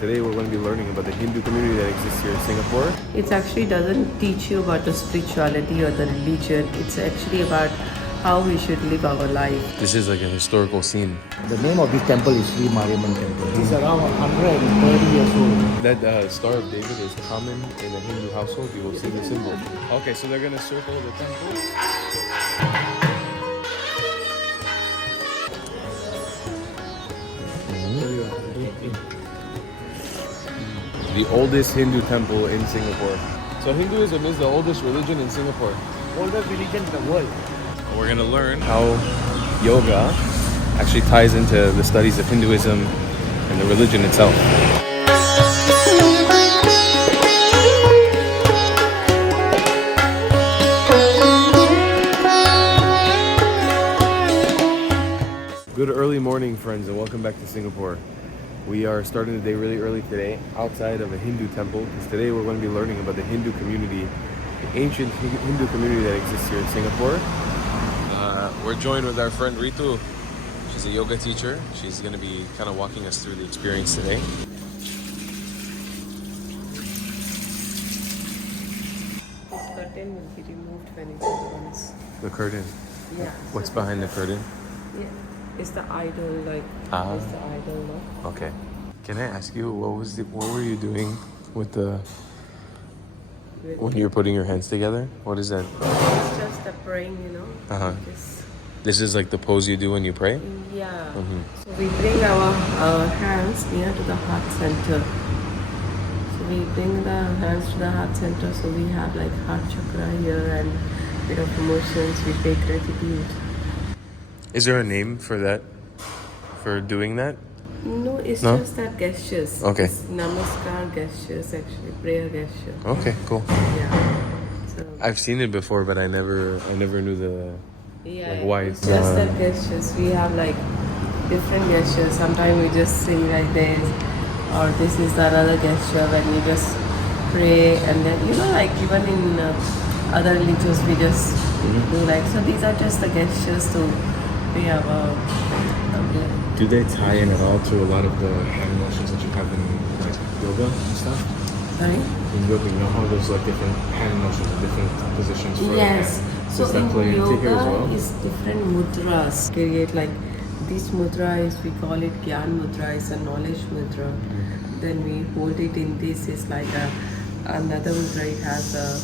Today we're going to be learning about the Hindu community that exists here in Singapore. It actually doesn't teach you about the spirituality or the religion. It's actually about how we should live our life. This is like a historical scene. The name of this temple is Sri Mariamman Temple. It's around 130 years old. That Star of David is common in a Hindu household. You will see the symbol. Okay, so they're going to circle the temple. The oldest Hindu temple in Singapore. So Hinduism is the oldest religion in Singapore. Oldest religion in the world. We're gonna learn how yoga actually ties into the studies of Hinduism and the religion itself. Good early morning, friends, and welcome back to Singapore. We are starting the day really early today outside of a Hindu temple because today we're going to be learning about the Hindu community, the ancient Hindu community that exists here in Singapore. We're joined with our friend Ritu. She's a yoga teacher. She's going to be kind of walking us through the experience today. This curtain will be removed when it opens. The curtain. Yeah. What's behind the curtain? Yeah. It's the idol, like, it's the idol, no? Okay. Can I ask you what were you doing with the when you're putting your hands together? What is that? It's just a praying, you know? Uh-huh. Just, This is like the pose you do when you pray? yeah. Mm-hmm. So we bring our hands near to the heart center. So we bring the hands to the heart center. So we have like heart chakra here and bit of emotions. We take gratitude. Is there a name for that? For doing that? No, it's No? just that gestures. Okay. It's namaskar gestures, actually, prayer gesture. Okay, cool. Yeah. So I've seen it before, but I never knew the yeah, like why it's it's just that gestures. We have like different gestures. Sometimes we just say like this, or this is the other gesture when we just pray, and then like even in other religions we just do like. So these are just the gestures to pay our. Do they tie in at all to a lot of the hand motions that you have in like yoga and stuff? Sorry? In yoga, you know how there's like different hand motions, different positions for Yes. the hand. So Does that play in into here as yoga well? is different mudras. Create like this mudra is, we call it Gyan mudra, is a knowledge mudra. Then we hold it in this is like another mudra. It has a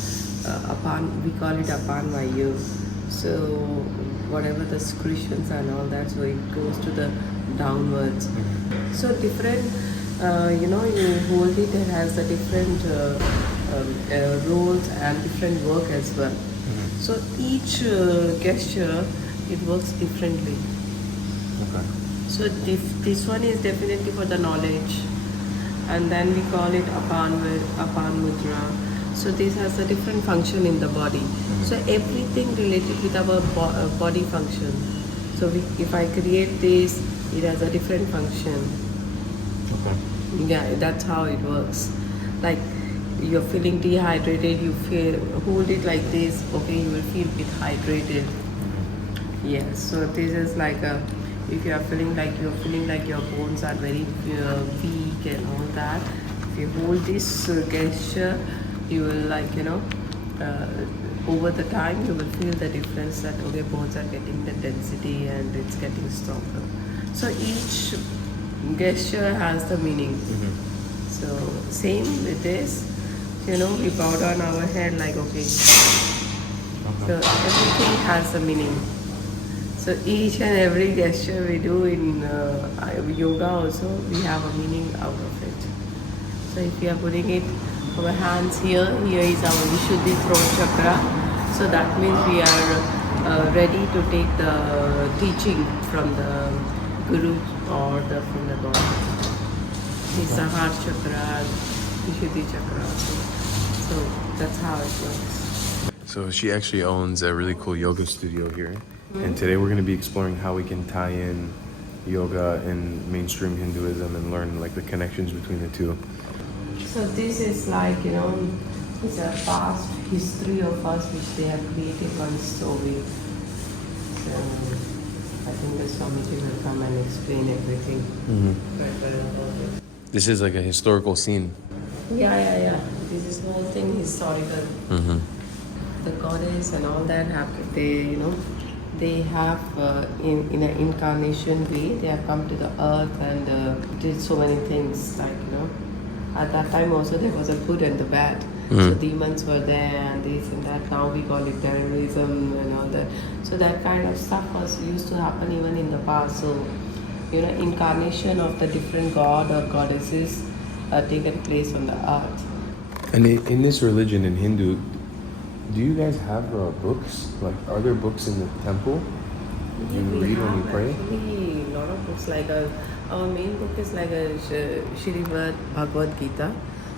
apan. We call it apan vayu. So whatever the secretions and all that, so it goes to the downwards. So different. You hold it. It has the different roles and different work as well. So each gesture, it works differently. Okay. So this one is definitely for the knowledge, and then we call it apan mudra. So this has a different function in the body. So everything related with our body function. So if I create this, it has a different function. Okay. Yeah, that's how it works. Like you're feeling dehydrated, you hold it like this, okay, you will feel a bit hydrated. Yes, so this is like if you are feeling like your bones are very weak and all that, if you hold this gesture, you will over the time you will feel the difference that okay, bones are getting the density and it's getting stronger. So each gesture has the meaning. So same with this. We bow down our head like okay. So everything has a meaning. So each and every gesture we do in yoga also, we have a meaning out of it. So if we are putting it, our hands here is our Vishuddhi throat chakra. So that means we are ready to take the teaching from the Guru or from the God. It's the heart chakra, Vishuddhi chakra. So that's how it works. So she actually owns a really cool yoga studio here. And today we're going to be exploring how we can tie in yoga and mainstream Hinduism and learn like the connections between the two. So this is like, it's a past history of us which they have created one story. So I think the Swamiji will come and explain everything better about it. This is like a historical scene. Yeah. This is whole thing historical. Mm-hmm. The goddess and all that have they have in an incarnation way they have come to the earth and did so many things at that time also there was a good and the bad. So demons were there and this and that. Now we call it terrorism and all that. So that kind of stuff was used to happen even in the past. So incarnation of the different god or goddesses taken place on the earth. And in this religion, in Hindu, do you guys have books? Like, are there books in the temple that you read when you pray? Actually, a lot of books our main book is like a Shrimad Bhagavad Gita.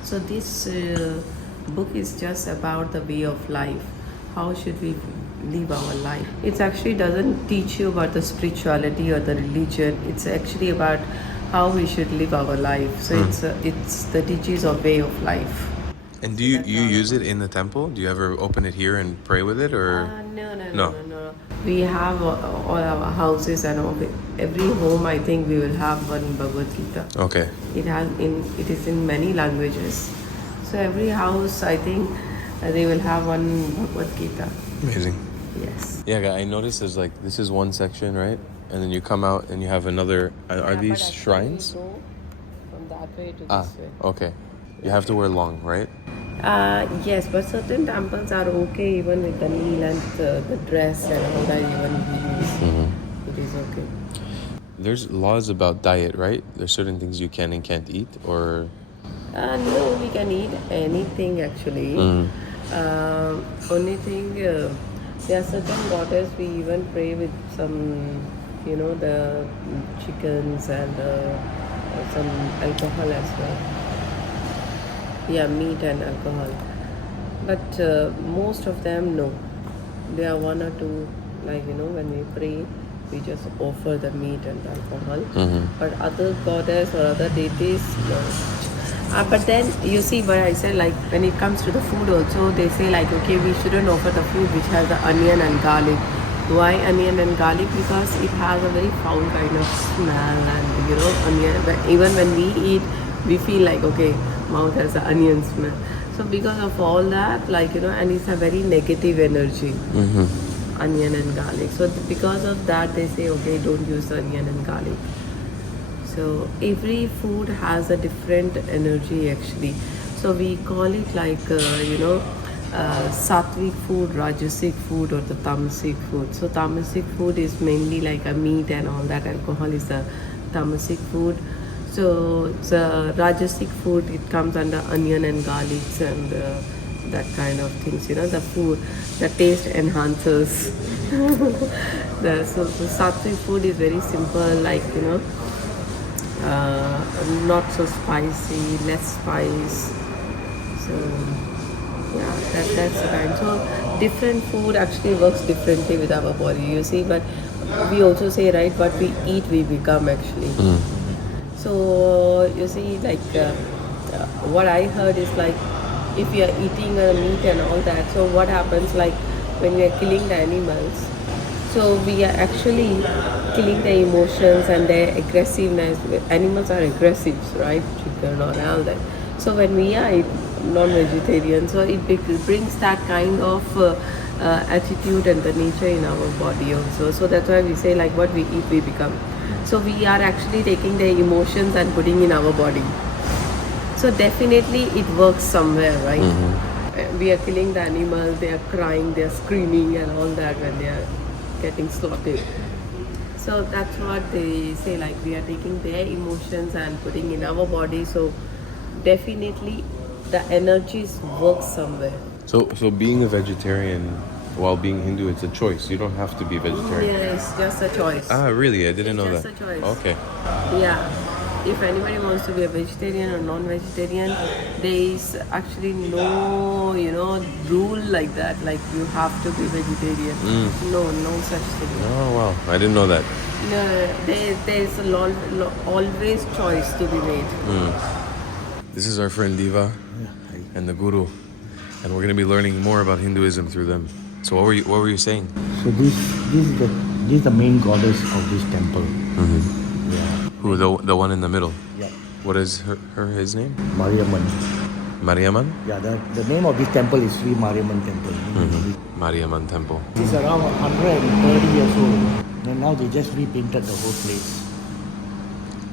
So this book is just about the way of life. How should we live our life? It actually doesn't teach you about the spirituality or the religion. It's actually about how we should live our life. So it's the teachings of way of life. And do you use it in the temple? Do you ever open it here and pray with it, or? No. We have all our houses and every home. I think we will have one Bhagavad Gita. Okay. It is in many languages. So every house, I think, they will have one Bhagavad Gita. Amazing. Yes. Yeah, I noticed there's like, this is one section, right? And then you come out and you have another. Are these shrines? We go from that way to Ah, this way. okay. You have to wear long, right? Yes, but certain temples are okay even with the knee length, the dress and all that even we use. It is okay. There's laws about diet, right? There's certain things you can and can't eat, or? No, we can eat anything actually. Only thing, there are certain goddess we even pray with some, the chickens and some alcohol as well. Yeah, meat and alcohol. But most of them, no. There are one or two, when we pray, we just offer the meat and alcohol. But other goddess or other deities, no. But then, you see, but I said, when it comes to the food also, they say, okay, we shouldn't offer the food which has the onion and garlic. Why onion and garlic? Because it has a very foul kind of smell and, onion. But even when we eat, we feel like, okay, mouth has the onion smell. So because of all that, and it's a very negative energy, onion and garlic. So because of that, they say, okay, don't use the onion and garlic. So every food has a different energy actually. So we call it sattvic food, rajasic food, or the tamasic food. So tamasic food is mainly like a meat and all that. Alcohol is the tamasic food. So the rajasic food, it comes under onion and garlics and that kind of things. The food, the taste enhancers. So the sattvic food is very simple, not so spicy, less spice. So yeah, that's the kind. So different food actually works differently with our body, you see. But we also say, right, what we eat, we become actually. So you see, what I heard is if you are eating meat and all that, so what happens when we are killing the animals, so we are actually killing their emotions and their aggressiveness. Animals are aggressive, right? Chicken or all that. So when we are non-vegetarian, so it brings that kind of attitude and the nature in our body also. So that's why we say what we eat, we become. So we are actually taking their emotions and putting in our body. So definitely it works somewhere, right? We are killing the animal, they are crying, they are screaming and all that when they are getting slaughtered. So that's what they say, we are taking their emotions and putting in our body. So definitely the energies work somewhere. So being a vegetarian while being Hindu, it's a choice. You don't have to be vegetarian. Yeah, it's just a choice. Ah, really? I didn't know that. Just a choice. Okay. Yeah. If anybody wants to be a vegetarian or non-vegetarian, there is actually no, rule like that. You have to be vegetarian. No such thing. Oh, wow. I didn't know that. No, there is always choice to be made. This is our friend Diva and the Guru. And we're going to be learning more about Hinduism through them. So what were you saying? So this is the main goddess of this temple. Yeah. Who, the one in the middle? Yeah. What is his name? Mariamman. Mariamman? Yeah, the name of this temple is Sri Mariamman Temple. Mariamman Temple. It's around 130 years old. And now they just repainted the whole place.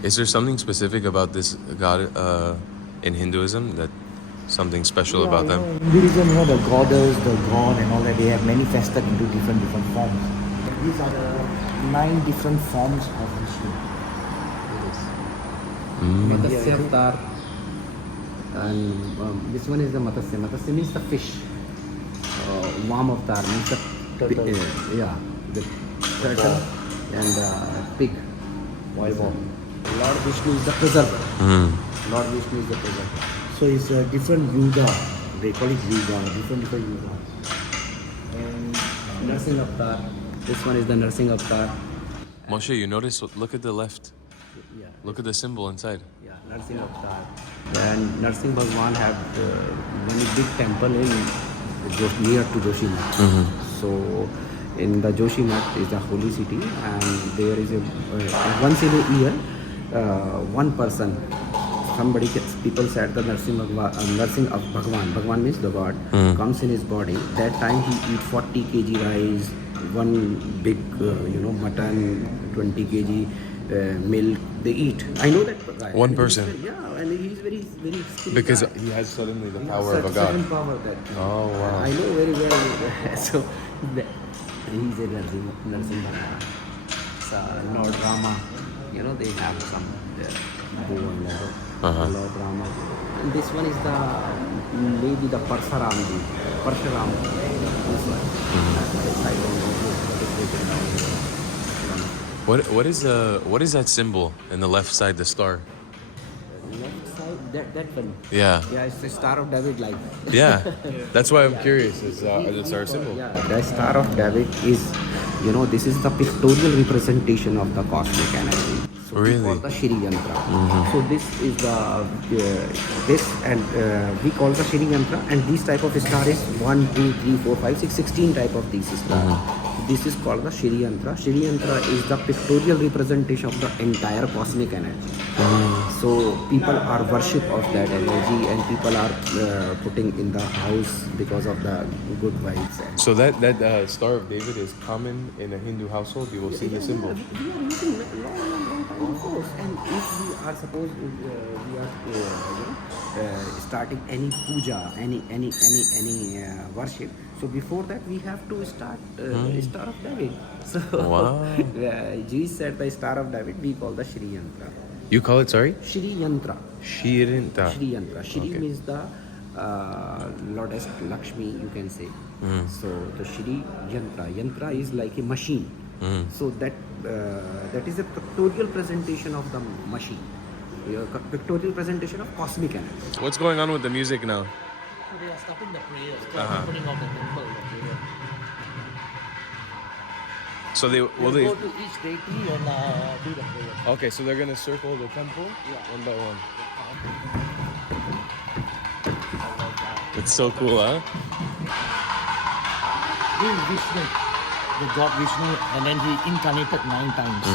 Is there something specific about this god in Hinduism that something special about them? In Hinduism, the goddess, the god and all that, they have manifested into different forms. These are the 9 different forms of Vishnu. Matsya avatar, and this one is the Matsya. Matsya means the fish. Vam avatar means the Turtle. the turtle and pig. Wild boar. Lord Vishnu is the preserver. Lord Vishnu is the preserver. So it's a different yuga. They call it yuga, different yuga. And Nursing avatar. This one is the Nursing avatar. Moshe, you notice? Look at the left. Yeah. Look at the symbol inside. Yeah, Nursing avatar. And Nursing Bhagwan have many big temple in near to Joshimath. So in the Joshimath is the holy city, and there is a once in a year, one person, people said the Nursing Bhagwan, Bhagwan means the God, comes in his body. That time he eat 40 kg rice, one big mutton, 20 kg milk. They eat. I know that guy. One And he's person. very- Yeah, and he's very skinny Because guy. he has suddenly the He power has of a certain god. power that. Oh, wow. I know very well. So he's a Nursing Bhagwan. It's Lord Rama. They have some bow and arrow. Lord Rama. And this one is maybe the Parshuram. Parshuram. This one. I don't know what is written down here. What is that symbol in the left side, the star? Left side, that one. Yeah. Yeah, it's the Star of David like. Yeah. That's why I'm curious. It's the star symbol. Yeah, the Star of David is, this is the pictorial representation of the cosmic energy. So we Really? call the Shri Yantra. So this is we call the Shri Yantra, and these type of star is 1, 2, 3, 4, 5, 6, 16 type of these stars. This is called the Shri Yantra. Shri Yantra is the pictorial representation of the entire cosmic energy. So people are worship of that energy, and people are putting in the house because of the good vibes. So that Star of David is common in a Hindu household. You will see the symbol. We are using long time, of course. And if we are suppose we are starting any puja, any worship. So before that we have to start Star of David. So Wow. Jesus said the Star of David. We call the Shri Yantra. You call it, sorry? Shri Yantra. Shirinta. Shri Yantra. Shri Okay. means the Lotus Lakshmi, you can say. So the Shri Yantra. Yantra is like a machine. So that is a pictorial presentation of the machine. A pictorial presentation of cosmic energy. What's going on with the music now? So they are starting the prayers, opening of the temple. So they They go to each deity and do the prayer. Okay, so they're gonna circle the temple one by one. It's so cool, huh? This is Vishnu, the god Vishnu, and then he incarnated 9 times.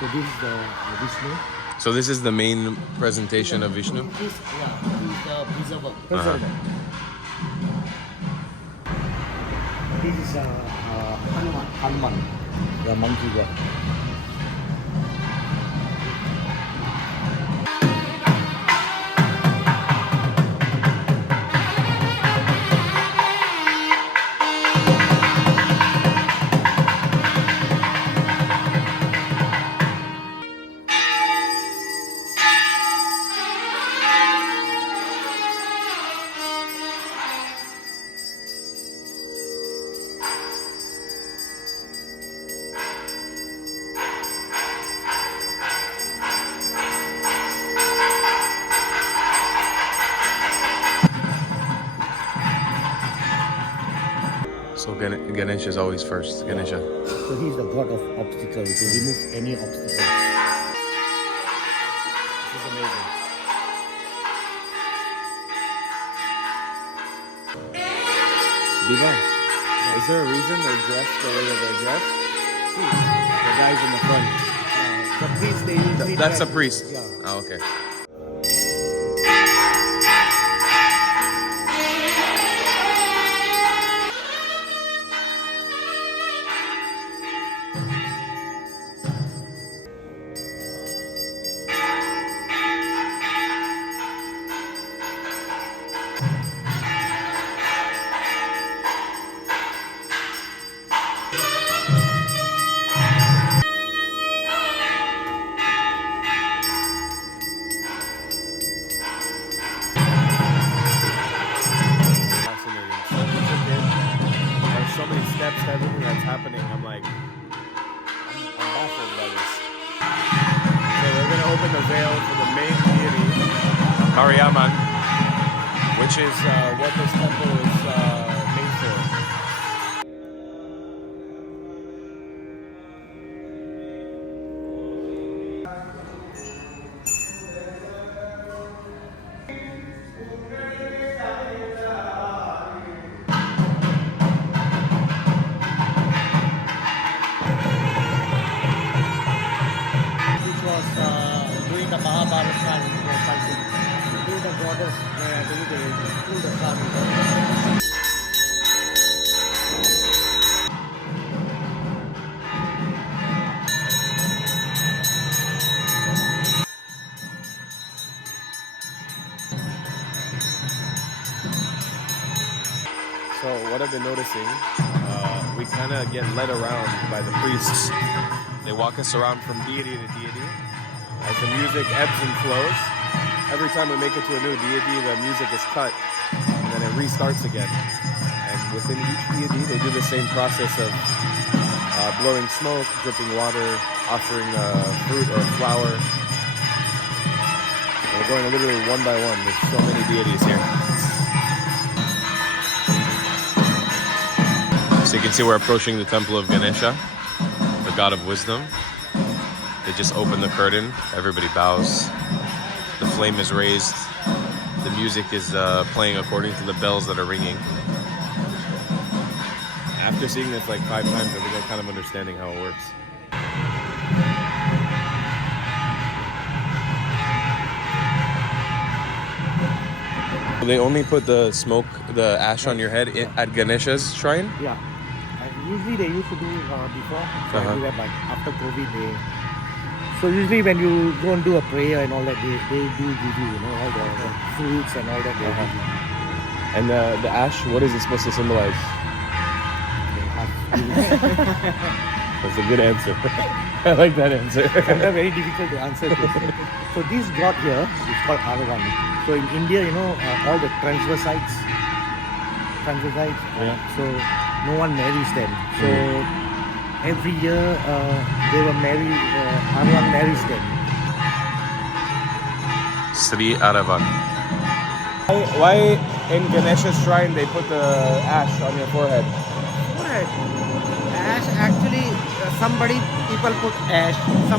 So this is the Vishnu. So this is the main presentation of Vishnu. He's the preserver. This is Hanuman, the monkey god. So Ganesh is always first. Ganesha. So he's the god of obstacles, to remove any obstacles. This is amazing. Diva, is there a reason they're dressed the way that they're dressed? The guys in the front. The priest, they usually That's a dress- priest. Yeah. Oh, okay. happening. I'm baffled by this. So we're gonna open the veil for the main deity, Mariamman, which is what this temple is made for. Which was during the Mahabharata fighting. During the goddess, they pulled the sun. So what I've been noticing, we kind of get led around by the priests. They walk us around from deity to deity as the music ebbs and flows. Every time we make it to a new deity, the music is cut and then it restarts again. And within each deity, they do the same process of blowing smoke, dripping water, offering fruit or flower. And we're going literally one by one. There's so many deities here. So you can see we're approaching the temple of Ganesha, the god of wisdom. They just open the curtain, everybody bows, the flame is raised, the music is playing according to the bells that are ringing. After seeing this like 5 times, I think I'm kind of understanding how it works. They only put the smoke, the ash on your head at Ganesha's shrine? Yeah. Usually they used to do before, so everywhere, but after COVID they... So usually when you go and do a prayer and all that, they do give you, all the fruits and all that. They give you. And the ash, what is it supposed to symbolize? That's a good answer. I like that answer. Sometimes very difficult to answer this. So this god here is called Aravan. So in India, all the transvestites, so no one marries them. So every year they were married, Aravan marries them. Sri Aravan. Why in Ganesha's shrine they put the ash on your forehead? Forehead. Ash actually, people put ash, the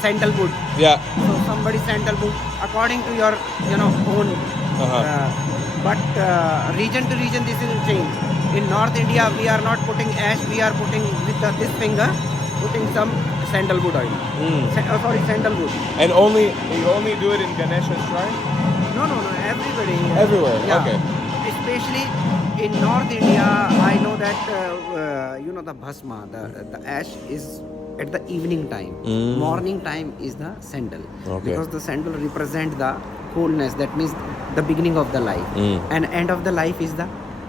sandalwood. Yeah. So somebody sandalwood according to your, own. But region to region this will change. In North India, we are not putting ash, we are putting with this finger, putting some sandalwood oil. Sandalwood. And you only do it in Ganesha's shrine? No, everybody. Everywhere, Yeah. okay. Especially in North India, I know that, the bhasma, the ash is at the evening time. Morning time is the sandal. Okay. Because the sandal represent the wholeness, that means the beginning of the life. And end of the life is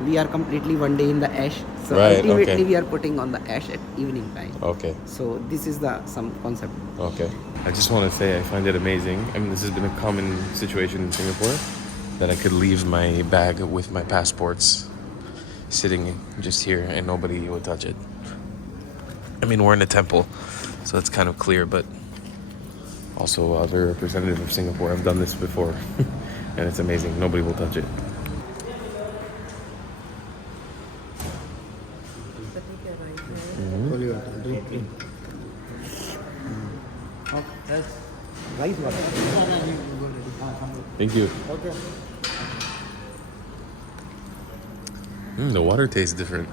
we are completely one day in the ash. So ultimately we are putting on the ash at evening time. Okay. So this is some concept. Okay. I just want to say I find it amazing. I mean, this has been a common situation in Singapore, that I could leave my bag with my passports sitting just here and nobody would touch it. I mean, we're in a temple, so it's kind of clear, but also very representative of Singapore. I've done this before, and it's amazing. Nobody will touch it. Rice water. Thank you. Okay. The water tastes different.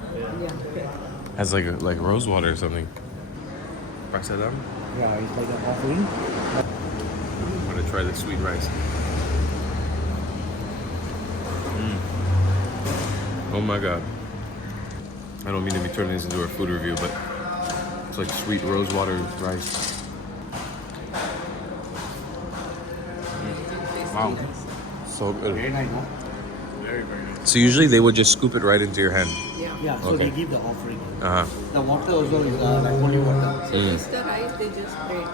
Has like rose water or something. Prasadam? Yeah, it's like an offering. I'm gonna try the sweet rice. Oh my god. I don't mean to be turning this into a food review, but it's like sweet rose water rice. Wow. So good. Very nice, huh? Very, very nice. So usually they would just scoop it right into your hand. Yeah, so Okay. they give the offering. Uh-huh. The water also is like holy water. So it's the rice they just bread.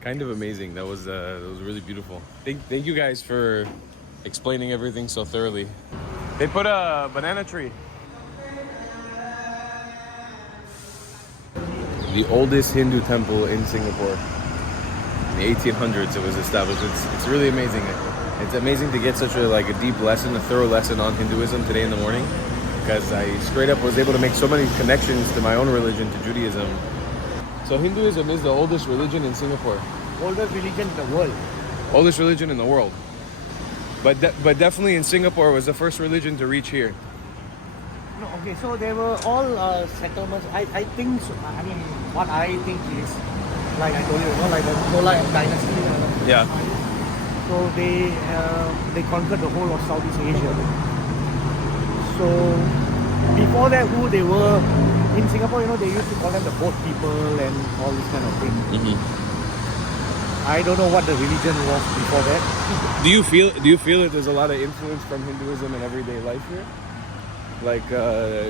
kind of amazing. That was really beautiful. Thank you guys for explaining everything so thoroughly. They put a banana tree. The oldest Hindu temple in Singapore. In the 1800s it was established. It's really amazing. It's amazing to get such a deep lesson, a thorough lesson on Hinduism today in the morning, because I straight up was able to make so many connections to my own religion, to Judaism. So Hinduism is the oldest religion in Singapore. Oldest religion in the world. Oldest religion in the world. But definitely in Singapore was the first religion to reach here. No, okay, so they were all settlements. I think, so, I mean, what I think is, like I told you, like the Chola dynasty. Yeah. So they conquered the whole of Southeast Asia. So before that, who they were in Singapore, they used to call them the boat people and all this kind of thing. I don't know what the religion was before that. Do you feel that there's a lot of influence from Hinduism in everyday life here?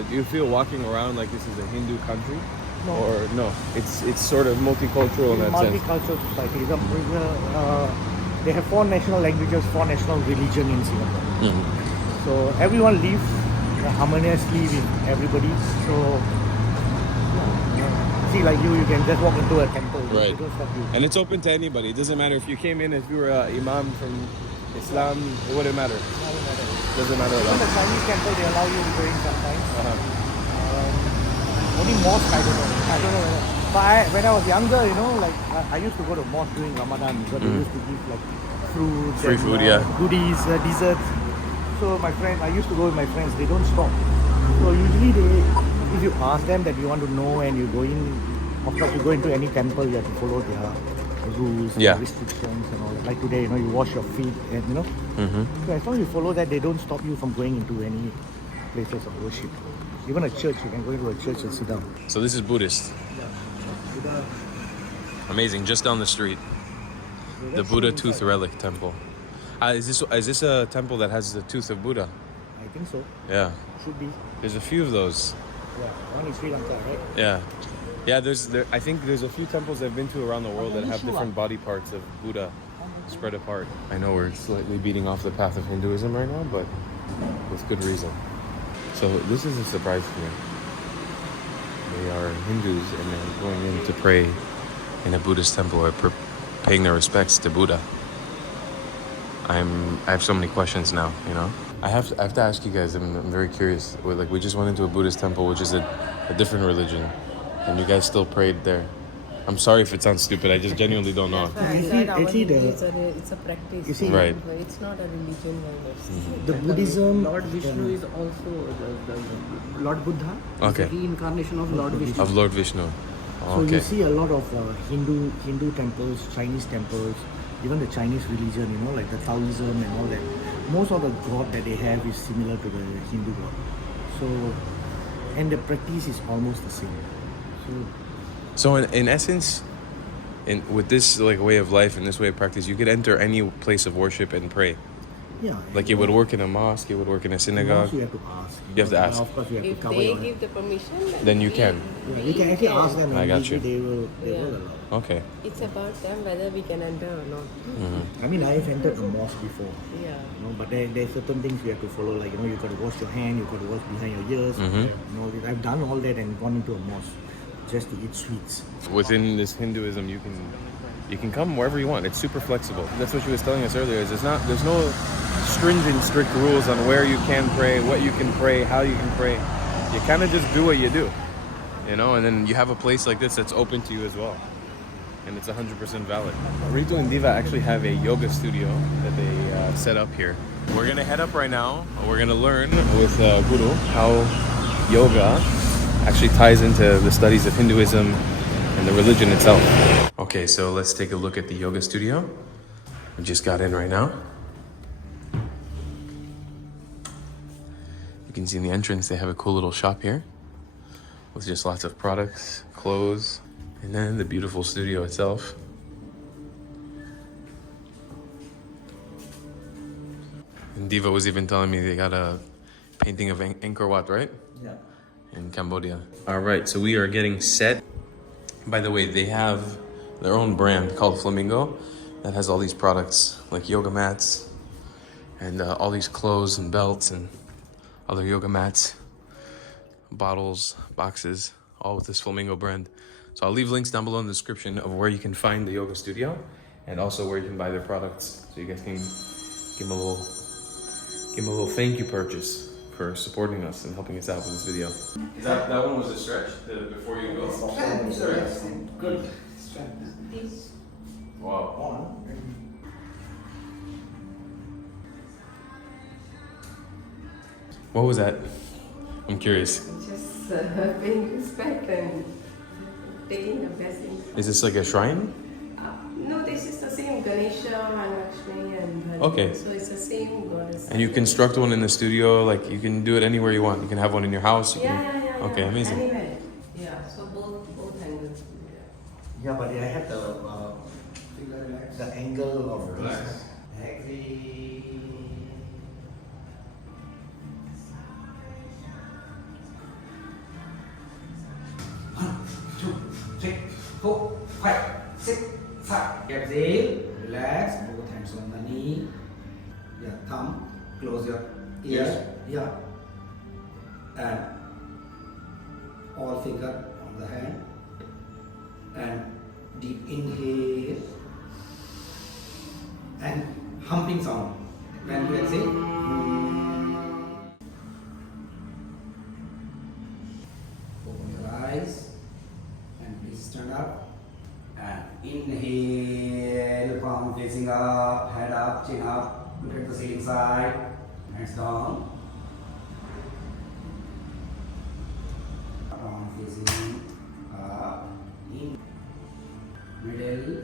Do you feel walking around like this is a Hindu country? No. Or no? It's sort of multicultural in that sense. Multicultural society. They have 4 national languages, 4 national religion in Singapore. So everyone lives harmoniously with everybody. So see, like you can just walk into a temple. Right. They don't stop you. And it's open to anybody. It doesn't matter if you came in, if you were an imam from Islam, it wouldn't matter. Doesn't matter at Even all. the Chinese temple, they allow you to go in sometimes. Only mosque, I don't know whether. But when I was younger, I used to go to mosque during Ramadan because they used to give like fruits, Free and, food, yeah. goodies, desserts. So I used to go with my friends. They don't stop. So usually if you ask them that you want to know and you go in, of course you go into any temple, you have to follow their rules, Yeah. restrictions and all that. Like today, you wash your feet and So as long as you follow that, they don't stop you from going into any places of worship. Even a church, you can go into a church and sit down. So this is Buddhist. Amazing, just down the street. The Buddha Tooth Relic Temple. Is this a temple that has the tooth of Buddha? I think so. Yeah. Should be. There's a few of those. Yeah. One is Sri Lanka, right? Yeah. Yeah, I think there's a few temples I've been to around the world that have different body parts of Buddha spread apart. I know we're slightly beating off the path of Hinduism right now, but with good reason. So this is a surprise to me. They are Hindus and they're going in to pray in a Buddhist temple or paying their respects to Buddha. I have so many questions now, I have to ask you guys, I'm very curious. We just went into a Buddhist temple, which is a different religion, and you guys still prayed there. I'm sorry if it sounds stupid, I just genuinely don't know. It's a practice. You see, Right. It's not a religion kind of. the Buddhism. Lord Vishnu is also the Lord Buddha. Okay. Is the reincarnation of Lord Vishnu. Of Lord Vishnu. So Okay. you see a lot of Hindu temples, Chinese temples, even the Chinese religion, like the Taoism and all that. Most of the god that they have is similar to the Hindu god. So, and the practice is almost the same. So in essence, with this way of life and this way of practice, you could enter any place of worship and pray. Yeah. It would work in a mosque, it would work in a synagogue. You have to ask. You have to ask. Of course, you have If to cover they your. give the permission, Then you can. Yeah, you can actually ask them. I And got usually you. They will allow. Okay. it's about them whether we can enter or not. I mean, I've entered a mosque before. Yeah. But there's certain things you have to follow. Like you got to wash your hand, you got to wash behind your ears. I've done all that and gone into a mosque just to eat sweets. Within this Hinduism, you can come wherever you want. It's super flexible. That's what she was telling us earlier. There's no stringent, strict rules on where you can pray, what you can pray, how you can pray. You kind of just do what you do, and then you have a place like this that's open to you as well, and it's 100% valid. Rito and Diva actually have a yoga studio that they set up here. We're gonna head up right now. We're gonna learn with Guru how yoga actually ties into the studies of Hinduism and the religion itself. Okay, so let's take a look at the yoga studio. We just got in right now. You can see in the entrance they have a cool little shop here with just lots of products, clothes, and then the beautiful studio itself. And Diva was even telling me they got a painting of Angkor Wat, right? Yeah. In Cambodia. All right, so we are getting set. By the way, they have their own brand called Flamingo that has all these products like yoga mats and all these clothes and belts and other yoga mats, bottles, boxes, all with this Flamingo brand. So I'll leave links down below in the description of where you can find the yoga studio and also where you can buy their products. So you guys can give them a little thank you purchase for supporting us and helping us out with this video. Is that one was a stretch before you go? Good. Wow. What was that? I'm curious. Just paying respect and taking the blessings. Is this like a shrine? No, this is the same Ganesha, Annalakshmi, and Hari. Okay. So it's the same goddess. And you construct one in the studio, like you can do it anywhere you want. You can have one in your house. You Yeah, can... yeah. Okay, amazing. Anywhere. Yeah, so both angles. Yeah, but I had the angle of this. Three, 4, 5, 6, 7. Exhale, relax, both hands on the knee. Yeah, thumb, close your ear. Yeah. And all finger on the hand. And deep inhale. And humping sound. When you exhale. Open your eyes. And please stand up. And inhale, palm facing up, head up, chin up. Look at the ceiling side. Hands down. Palm facing up. In. Middle.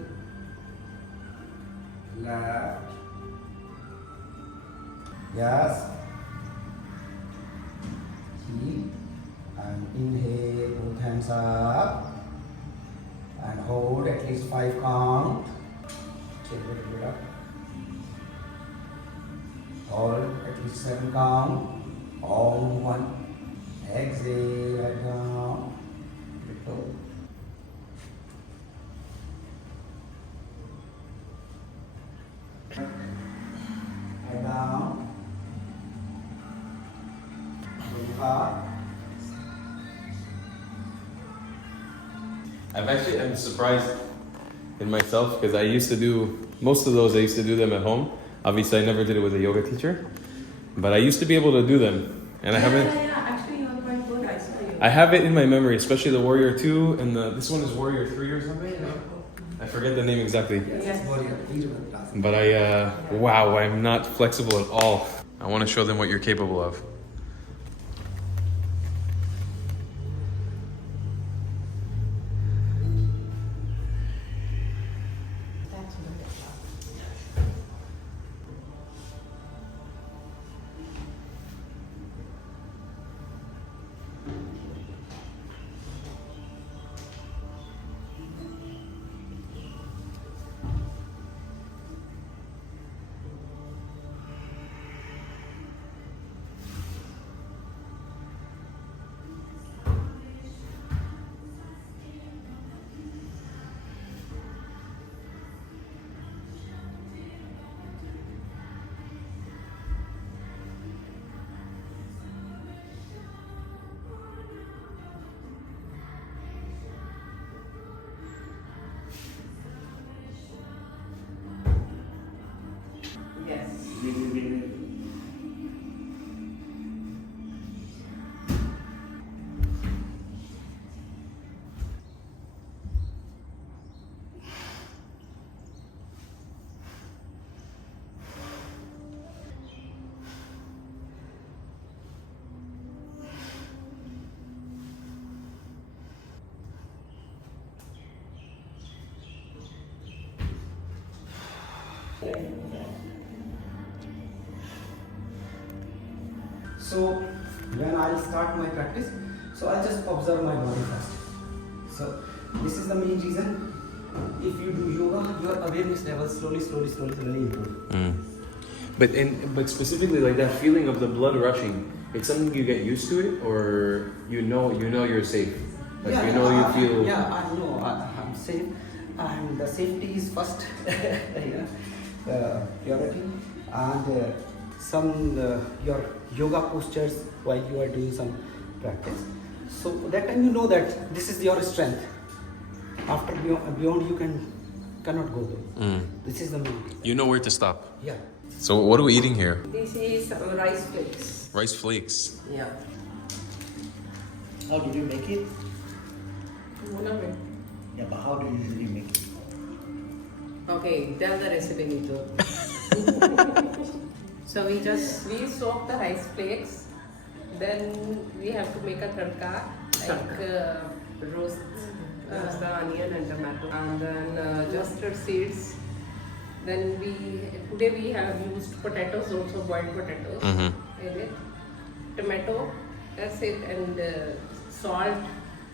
Left. Yes. Keep. And inhale, both hands up. And hold at least 5 count. Check a little bit up. Hold at least 7 count. All 1. Exhale, head down. Let go. Head down. Breathe up. I'm surprised in myself because I used to do most of those. I used to do them at home. Obviously, I never did it with a yoga teacher, but I used to be able to do them, and I haven't. Yeah. Actually, you are quite good. I saw you. I have it in my memory, especially the Warrior 2 and this one is Warrior 3 or something. I forget the name exactly. Yes. But wow, I'm not flexible at all. I want to show them what you're capable of. That's what Yes. So when I'll start my practice, so I'll just observe my body first. So this is the main reason. If you do yoga, your awareness level slowly improve. But specifically like that feeling of the blood rushing, it's something you get used to it, or you know you're safe. Like you feel. Yeah, I know I'm safe. and the safety is first. Purity and some your yoga postures while you are doing some practice. So that time you know that this is your strength. After beyond you cannot go there. This is the main. You know where to stop. Yeah. So what are we eating here? This is rice flakes. Rice flakes. Yeah. How did you make it? One of it. Yeah, but how do you usually make it? Okay, tell the recipe, Nito. So we soak the rice flakes. Then we have to make a tadka, like roast the onion and tomato, and then mustard seeds. Then today we have used potatoes, also boiled potatoes in it. Tomato, that's it, and salt.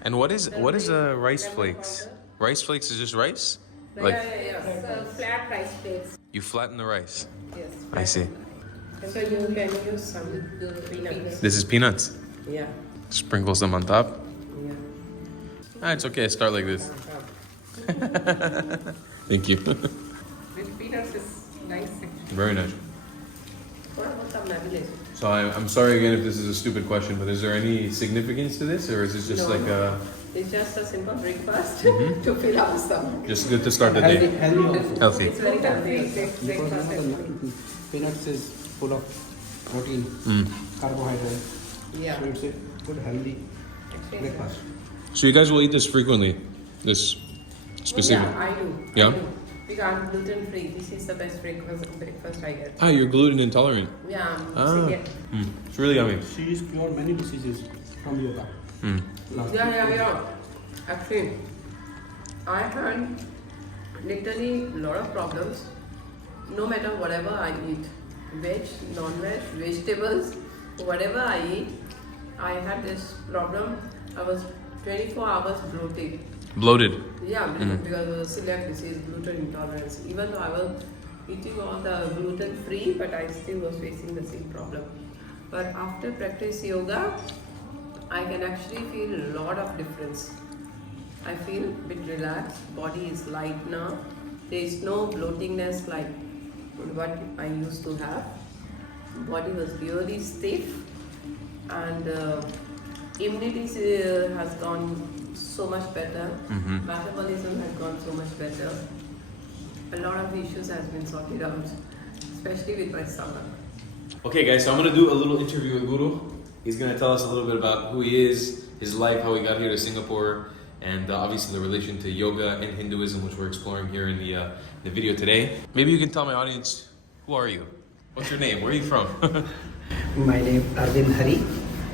And what is Then rice lemon flakes? powder. Rice flakes is just rice? Yeah. So flat rice flakes. You flatten the rice. Yes. I see. So you can use some peanuts. This is peanuts. Yeah. Sprinkle some on top. Yeah. It's okay. Start like this. Thank you. With peanuts is nice. Actually. Very nice. What about some navigation? So I'm sorry again if this is a stupid question, but is there any significance to this, or is this just No. like a It's just a simple breakfast to fill our stomach. just good to start the Healthy, day? healthy also. Healthy. It's very healthy. Because Breakfast you know, actually. the peanuts is full of protein, carbohydrate. Yeah. So it's a good healthy Actually, breakfast. So you guys will eat this frequently? This specific? Yeah, I do. Yeah? I do. Because I'm gluten free. This is the best breakfast I get. Ah, you're gluten intolerant. Yeah. Ah. Yeah. It's really yummy. She is cured many diseases from yoga. Yeah. Actually, I had literally a lot of problems. No matter whatever I eat, veg, non-veg, vegetables, whatever I eat, I had this problem. I was 24 hours bloated. Bloated. Yeah, because of celiac disease, gluten intolerance. Even though I was eating all the gluten free, but I still was facing the same problem. But after practice yoga, I can actually feel a lot of difference. I feel a bit relaxed, body is light now. There is no bloatingness like what I used to have. Body was really stiff, and immunity has gone so much better. Metabolism has gone so much better. A lot of issues has been sorted out, especially with my stomach. Okay, guys, so I'm gonna do a little interview with Guru. He's gonna tell us a little bit about who he is, his life, how he got here to Singapore, and obviously the relation to yoga and Hinduism, which we're exploring here in the video today. Maybe you can tell my audience, who are you? What's your name? Where are you from? My name is Arvind Hari.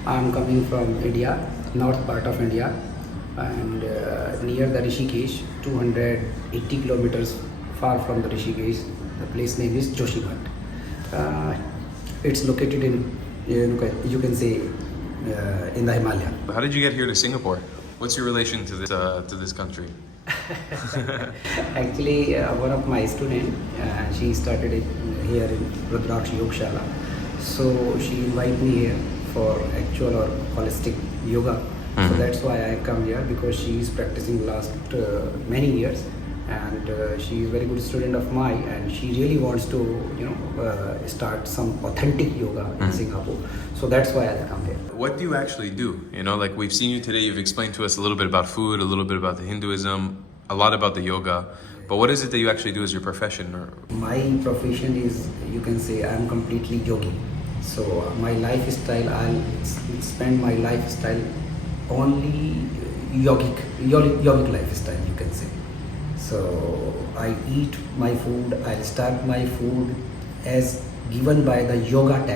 I'm coming from India, north part of India, and near the Rishikesh, 280 kilometers far from the Rishikesh. The place name is Joshipat. It's located in, you can say, in the Himalaya. How did you get here to Singapore? What's your relation to this country? Actually, one of my students, she started it here in Rudraksh Yogshala. So she invited me here for actual or holistic yoga. So that's why I come here, because she is practicing last many years, and she is very good student of mine, and she really wants to start some authentic yoga in Singapore. So that's why I come here. What do you actually do? Like we've seen you today, you've explained to us a little bit about food, a little bit about the Hinduism, a lot about the yoga, but what is it that you actually do as your profession? My profession is, you can say, I'm completely yogi. So my lifestyle, I'll spend my lifestyle only yogic lifestyle, you can say. So I eat my food, I'll start my food as given by the yogic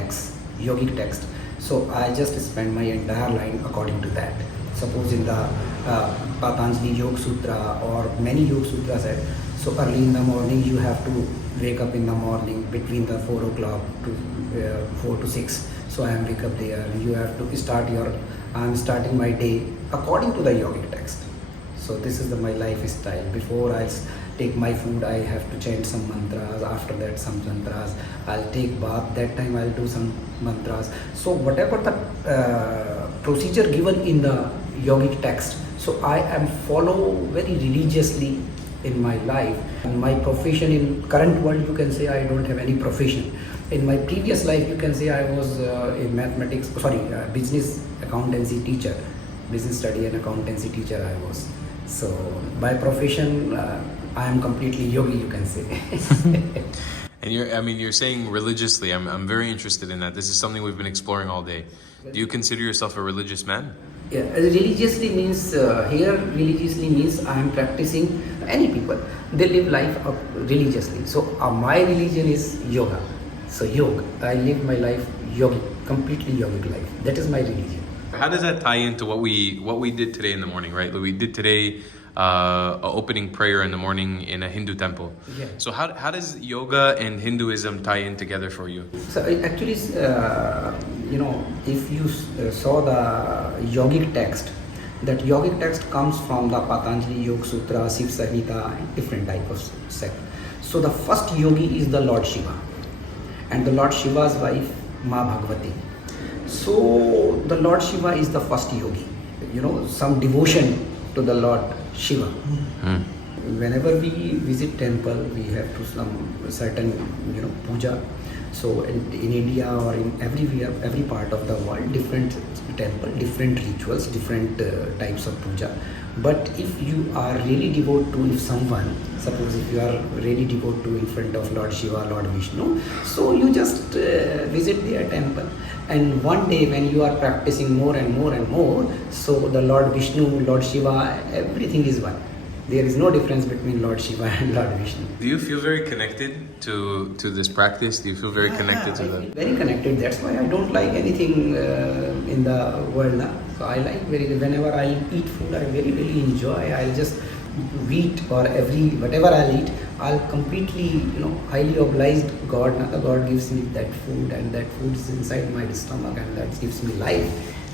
text. So I just spend my entire line according to that. Suppose in the Patanjali Yoga Sutra or many Yoga Sutras said, so early in the morning you have to wake up in the morning between the 4 o'clock to 4 to 6. So I am wake up there. You have to I'm starting my day according to the yogic text. So this is my lifestyle. Before I take my food, I have to chant some mantras. After that, some mantras. I'll take bath. That time I'll do some mantras. So whatever the procedure given in the yogic text, so I am follow very religiously in my life. In my profession, in current world, you can say I don't have any profession. In my previous life, you can say I was a business accountancy teacher, business study and accountancy teacher I was. So by profession, I am completely yogi, you can say. And you're saying religiously. I'm very interested in that. This is something we've been exploring all day. Do you consider yourself a religious man? Yeah, religiously means religiously means I am practicing. Any people, they live life up religiously. So my religion is yoga. So yoga, I live my life yogi, completely yogic life. That is my religion. How does that tie into what we did today in the morning, right? We did today a opening prayer in the morning in a Hindu temple. Yeah. So how does yoga and Hinduism tie in together for you? So actually, if you saw the yogic text, that yogic text comes from the Patanjali Yoga Sutra, Shiv Samhita, and different type of sect. So the first yogi is the Lord Shiva, and the Lord Shiva's wife, Ma Bhagavati. So the Lord Shiva is the first yogi. Some devotion to the Lord Shiva. Whenever we visit temple, we have to some certain puja. So in India or in everywhere, every part of the world, different temple, different rituals, different types of puja. But if you are really devoted to someone, suppose if you are really devoted to in front of Lord Shiva, Lord Vishnu, so you just visit their temple. And one day when you are practicing more and more and more, so the Lord Vishnu, Lord Shiva, everything is one. There is no difference between Lord Shiva and Lord Vishnu. Do you feel very connected to this practice? Do you feel very connected to I that? feel very connected. That's why I don't like anything in the world now. So I like whenever I eat food, I really enjoy. I'll just wheat or whatever I'll eat, I'll completely highly obliged God. Now the God gives me that food, and that food is inside my stomach, and that gives me life.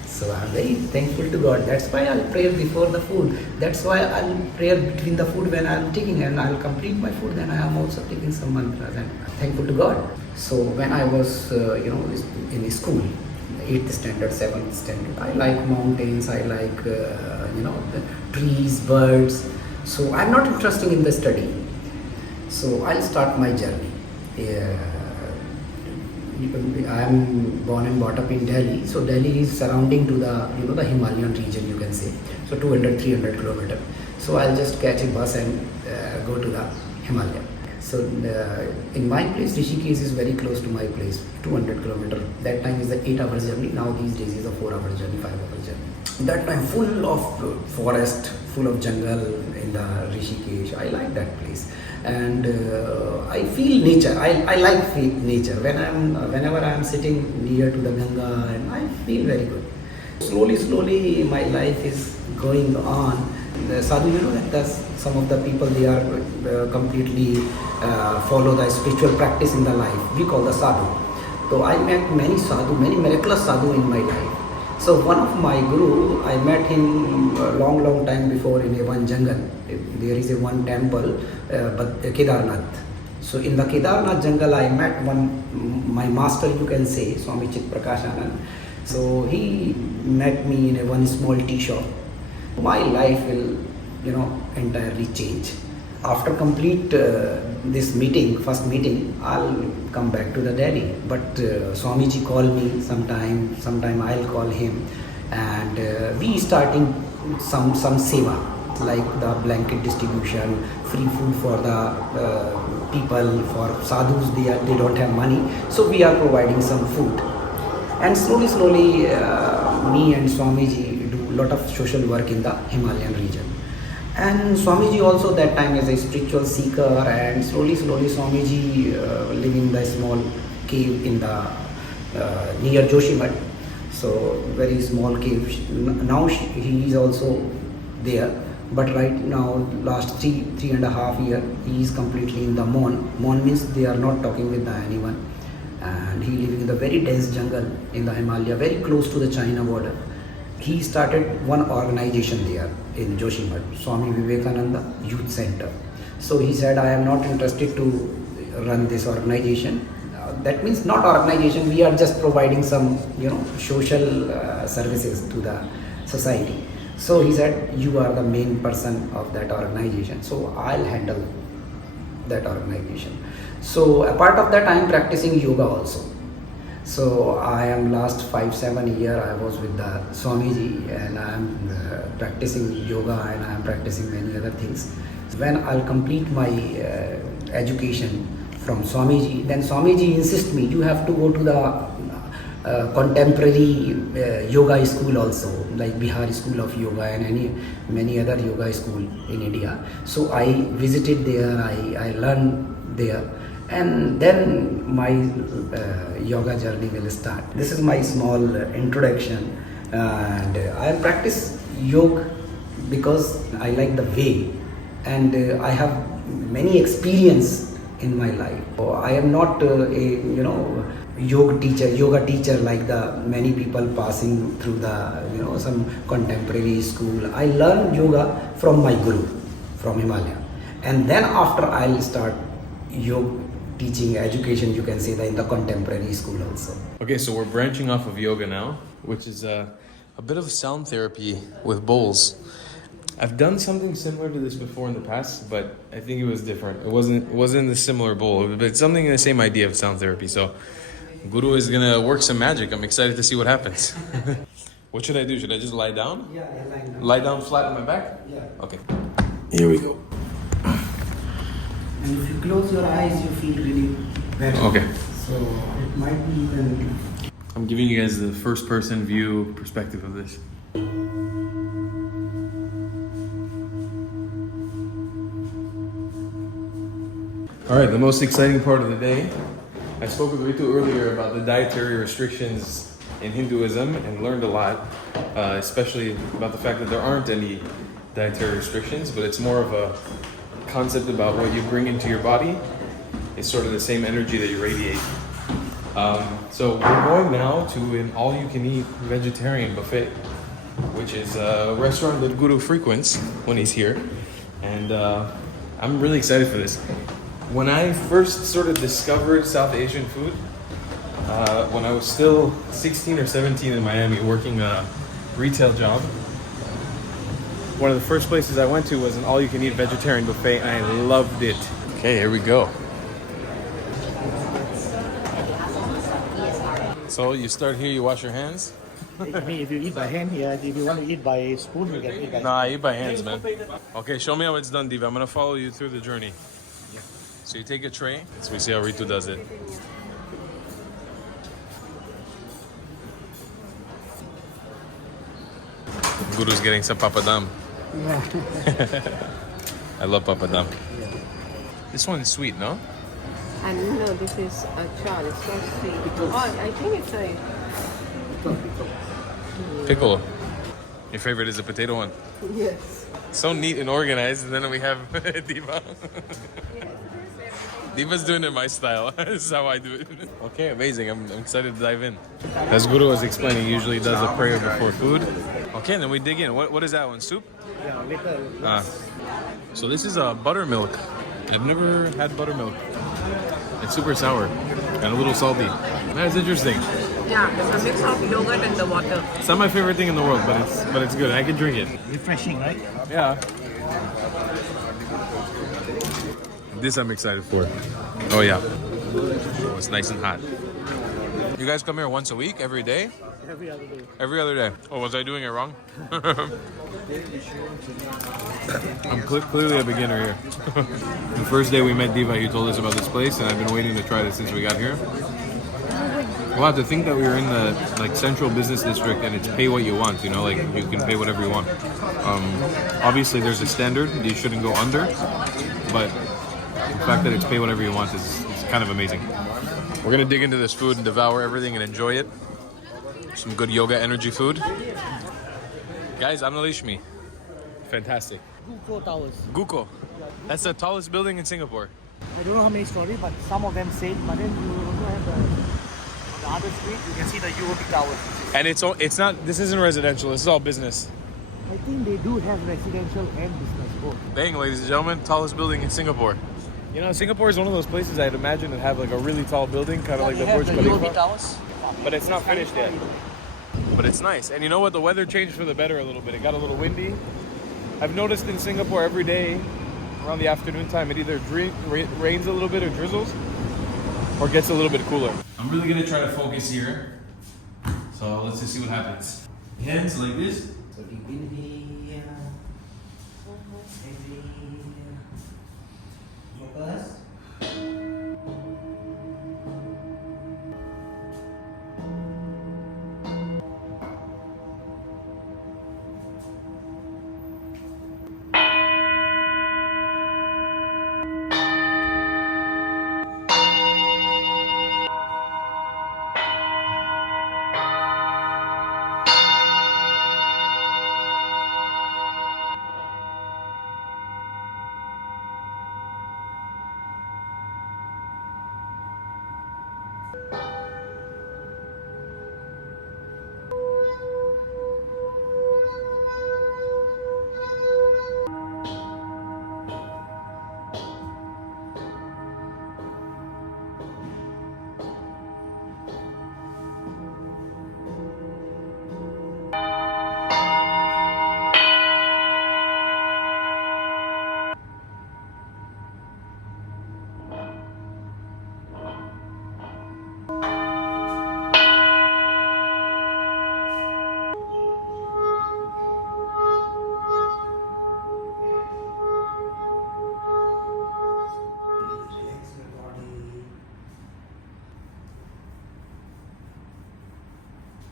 So I'm very thankful to God. That's why I'll pray before the food. That's why I'll pray between the food when I'm taking, and I'll complete my food. Then I am also taking some mantras, and I'm thankful to God. So when I was in school, 8th standard, 7th standard, I like mountains. I like the trees, birds. So I'm not interested in the study. So I'll start my journey. I am born and brought up in Delhi. So Delhi is surrounding to the Himalayan region, you can say. So 200-300 kilometers. So I'll just catch a bus and go to the Himalaya. So in my place, Rishikesh is very close to my place, 200 kilometers. That time is the 8 hours journey. Now these days is a 4 hours journey, 5 hours journey. That time full of forest, full of jungle in the Rishikesh. I like that place. And I feel nature. I like nature. Whenever I am sitting near to the Ganga, and I feel very good. Slowly, my life is going on. The sadhu, that some of the people, they are completely follow the spiritual practice in the life. We call the sadhu. So I met many sadhu, many miraculous sadhu in my life. So one of my guru, I met him a long time before in a one jungle. There is a one temple, but Kedarnath. So in the Kedarnath jungle, I met my master, you can say, Swami Chit Prakash Anand. So he met me in a one small tea shop. My life will, entirely change. After complete this meeting, first meeting, I'll come back to the Delhi. But Swamiji called me sometime I'll call him, and we starting some seva, like the blanket distribution, free food for the people, for sadhus, they don't have money, so we are providing some food. And slowly, me and Swamiji do a lot of social work in the Himalayan region. And Swamiji also that time is a spiritual seeker, and slowly Swamiji live in the small cave in the near Joshimath. So very small cave. Now he is also there, but right now last three and a half year he is completely in the Mon. Mon means they are not talking with anyone, and he living in the very dense jungle in the Himalaya, very close to the China border. He started one organization there in Joshimath, Swami Vivekananda Youth Center. So he said, I am not interested to run this organization. That means not organization, we are just providing some social services to the society. So he said, you are the main person of that organization, so I'll handle that organization. So apart of that, I am practicing yoga also. So I am last 5-7 year I was with the Swamiji, and I am practicing yoga, and I am practicing many other things. When I'll complete my education from Swamiji, then Swamiji insists me, you have to go to the contemporary yoga school also, like Bihar School of Yoga and many other yoga school in India. So I visited there, I learned there, and then my yoga journey will start. This is my small introduction, and I practice yoga because I like the way, and I have many experience in my life. I am not a yoga teacher like the many people passing through the some contemporary school. I learned yoga from my guru from Himalaya, and then after I'll start yoga teaching education, you can say that, in the contemporary school also. Okay, so we're branching off of yoga now, which is a bit of sound therapy with bowls. I've done something similar to this before in the past, but I think it was different. It wasn't the similar bowl, but it's something the same idea of sound therapy. So Guru is gonna work some magic. I'm excited to see what happens. What should I do? Should I just lie down? Yeah, lie down. Lie down flat on my back? Yeah. Okay. Here we go. And if you close your eyes, you feel really better. Okay. So it might be even. I'm giving you guys the first person view perspective of this. All right, the most exciting part of the day. I spoke with Ritu earlier about the dietary restrictions in Hinduism and learned a lot, especially about the fact that there aren't any dietary restrictions, but it's more of a concept about what you bring into your body. It's sort of the same energy that you radiate. So we're going now to an all-you-can-eat vegetarian buffet, which is a restaurant that Guru frequents when he's here, and I'm really excited for this. When I first sort of discovered South Asian food, when I was still 16 or 17 in Miami working a retail job, one of the first places I went to was an all-you-can-eat vegetarian buffet, and I loved it. Okay, here we go. So you start here, you wash your hands? I mean, if you eat by hand, yeah. If you want to eat by spoon, you can eat by hand. Nah, I eat by hands, man. Okay, show me how it's done, Diva. I'm gonna follow you through the journey. So you take a tray, so we see how Ritu does it. Guru's getting some papadam. I love papadam. This one's sweet, no? And no, this is a char. It's not sweet. Oh, I think it's a Pickle. Your favorite is the potato one. yes. So neat and organized, and then we have Diva. Diva's doing it my style. This is how I do it. Okay, amazing. I'm excited to dive in. As Guru was explaining, he usually does a prayer before food. Okay, and then we dig in. What is that one? Soup? Yeah, later. So this is a buttermilk. I've never had buttermilk. It's super sour and a little salty. That's interesting. Yeah, it's a mix of yogurt and the water. It's not my favorite thing in the world, but it's good. I can drink it. Refreshing, right? Yeah. This I'm excited for. Oh yeah. Oh, it's nice and hot. You guys come here once a week, every day? Every other day. Every other day. Oh, was I doing it wrong? I'm clearly a beginner here. The first day we met Diva, you told us about this place, and I've been waiting to try this since we got here. Wow, to think that we were in the central business district and it's pay what you want, you know, like you can pay whatever you want. Obviously there's a standard you shouldn't go under, but the fact that it's pay whatever you want is kind of amazing. We're gonna dig into this food and devour everything and enjoy it. Some good yoga energy food. Guys, Annalakshmi. Fantastic. Guko Towers. Guko. That's the tallest building in Singapore. I don't know how many stories, but some of them say it. But then you also have on the other street, you can see the UOB Towers. And it's not, this isn't residential, this is all business. I think they do have residential and business both. Dang, ladies and gentlemen, tallest building in Singapore. You know, Singapore is one of those places I'd imagine would have like a really tall building, kind of like the Burj Khalifa. Towers. But it's not finished yet. But it's nice. And you know what? The weather changed for the better a little bit. It got a little windy. I've noticed in Singapore every day around the afternoon time, it either rains a little bit or drizzles or gets a little bit cooler. I'm really gonna try to focus here. So let's just see what happens. Hands like this. So deep inhale. Exhale. Focus.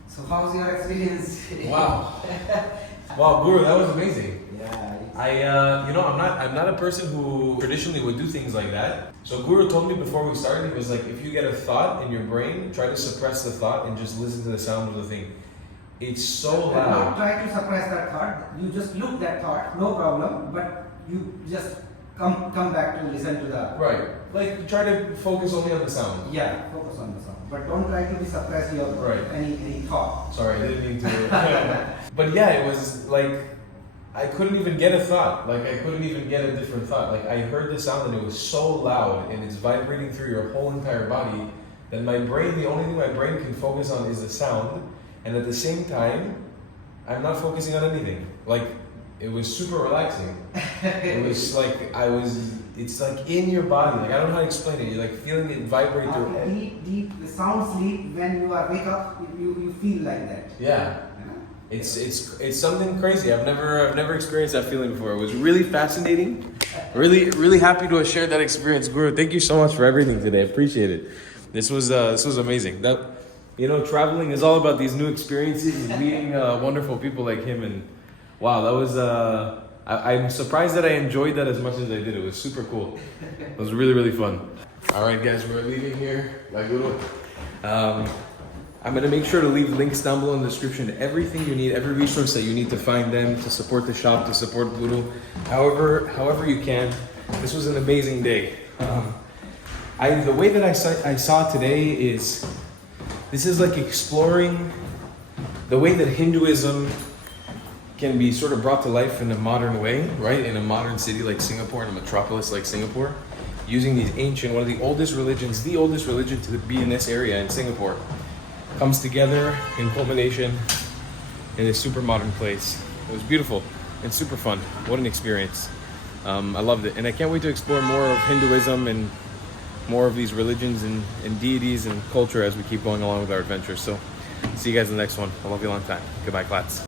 So how's your experience? Wow. Wow, Guru, that was amazing. Yeah. I'm not a person who traditionally would do things like that. So Guru told me before we started, he was like, if you get a thought in your brain, try to suppress the thought and just listen to the sound of the thing. It's so Don't loud. try to suppress that thought. You just look that thought, no problem. But you just come back to listen to the. Right. Like try to focus only on the sound. Yeah, focus on the sound. But don't try to be suppress your Right. any thought. Sorry, I didn't mean to. But yeah, it was like I couldn't even get a thought. Like I couldn't even get a different thought. Like I heard the sound and it was so loud and it's vibrating through your whole entire body that my brain, the only thing my brain can focus on is the sound. And at the same time, I'm not focusing on anything. Like it was super relaxing. It was like it's like in your body. Like I don't know how to explain it. You're like feeling it vibrate through. Deep sound sleep. When you are wake up, you feel like that. Yeah. You know? It's something crazy. I've never experienced that feeling before. It was really fascinating. Really happy to have shared that experience, Guru. Thank you so much for everything today. I appreciate it. This was amazing. Traveling is all about these new experiences and meeting wonderful people like him. And wow, that was. I'm surprised that I enjoyed that as much as I did. It was super cool. It was really fun. All right, guys, we're leaving here. I'm going to make sure to leave links down below in the description to everything you need, every resource that you need to find them, to support the shop, to support Guru, however you can. This was an amazing day. The way that I saw today is, this is like exploring the way that Hinduism can be sort of brought to life in a modern way, right? In a modern city like Singapore, in a metropolis like Singapore, using these one of the oldest religion to be in this area in Singapore, comes together in culmination in this super modern place. It was beautiful and super fun. What an experience. I loved it. And I can't wait to explore more of Hinduism and more of these religions and deities and culture as we keep going along with our adventures. So see you guys in the next one. I love you a long time. Goodbye, class.